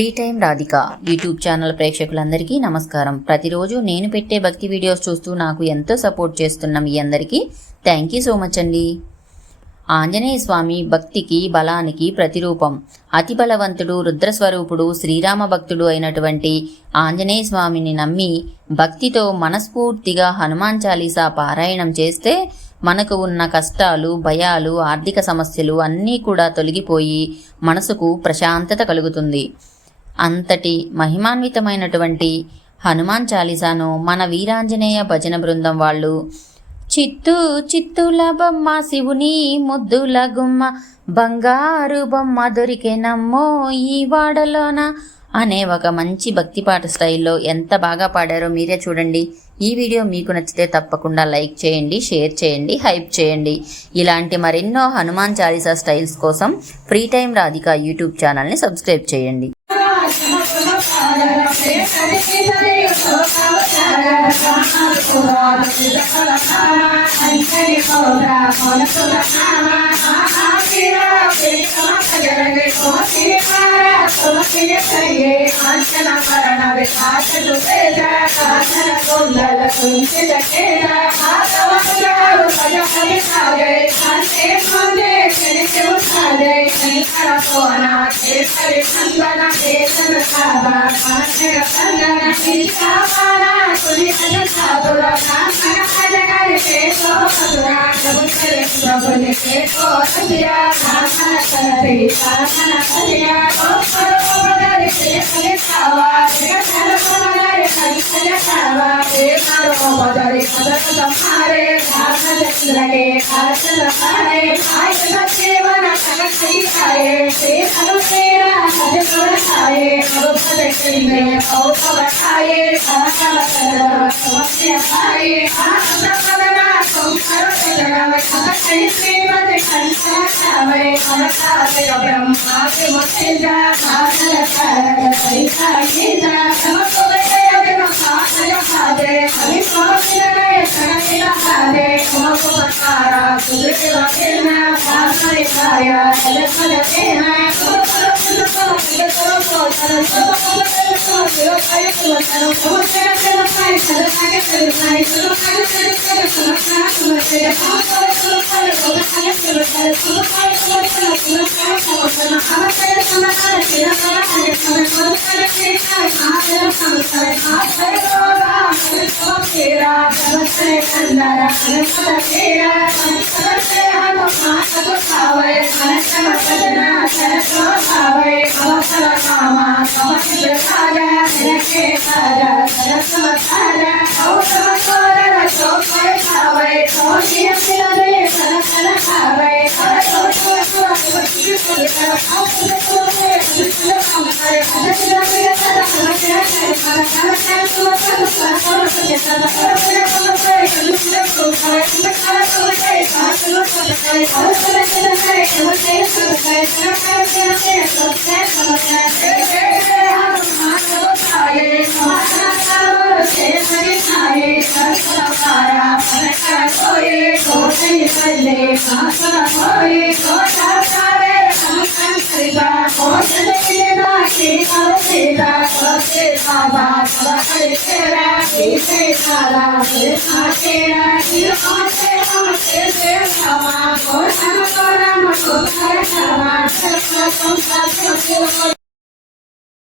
Free time Radhika YouTube channel ప్రేక్షకులందరికీ నమస్కారం. ప్రతిరోజు నేను పెట్టే భక్తి వీడియోస్ చూస్తూ నాకు ఎంతో సపోర్ట్ చేస్తున్న మీ అందరికీ థ్యాంక్ యూ సో మచ్ అండి. ఆంజనేయ స్వామి భక్తికి బలానికి ప్రతిరూపం. అతి బలవంతుడు, రుద్రస్వరూపుడు, శ్రీరామ భక్తుడు అయినటువంటి ఆంజనేయ స్వామిని నమ్మి భక్తితో మనస్ఫూర్తిగా హనుమాన్ చాలీసా పారాయణం చేస్తే మనకు ఉన్న కష్టాలు, భయాలు, ఆర్థిక సమస్యలు అన్నీ కూడా తొలగిపోయి మనసుకు ప్రశాంతత కలుగుతుంది. అంతటి మహిమాన్వితమైనటువంటి హనుమాన్ చాలీసాను మన వీరాంజనేయ భజన బృందం వాళ్ళు చిత్తూ చిత్తుల బొమ్మ శివుని ముద్దుల గుమ్మ బంగారు బొమ్మ దొరికెనమ్మో ఈ వాడలోన అనే ఒక మంచి భక్తిపాట స్టైల్లో ఎంత బాగా పాడారో మీరే చూడండి. ఈ వీడియో మీకు నచ్చితే తప్పకుండా లైక్ చేయండి, షేర్ చేయండి, హైప్ చేయండి. ఇలాంటి మరెన్నో హనుమాన్ చాలీసా స్టైల్స్ కోసం ఫ్రీ టైం రాధిక యూట్యూబ్ ఛానల్ని సబ్స్క్రైబ్ చేయండి.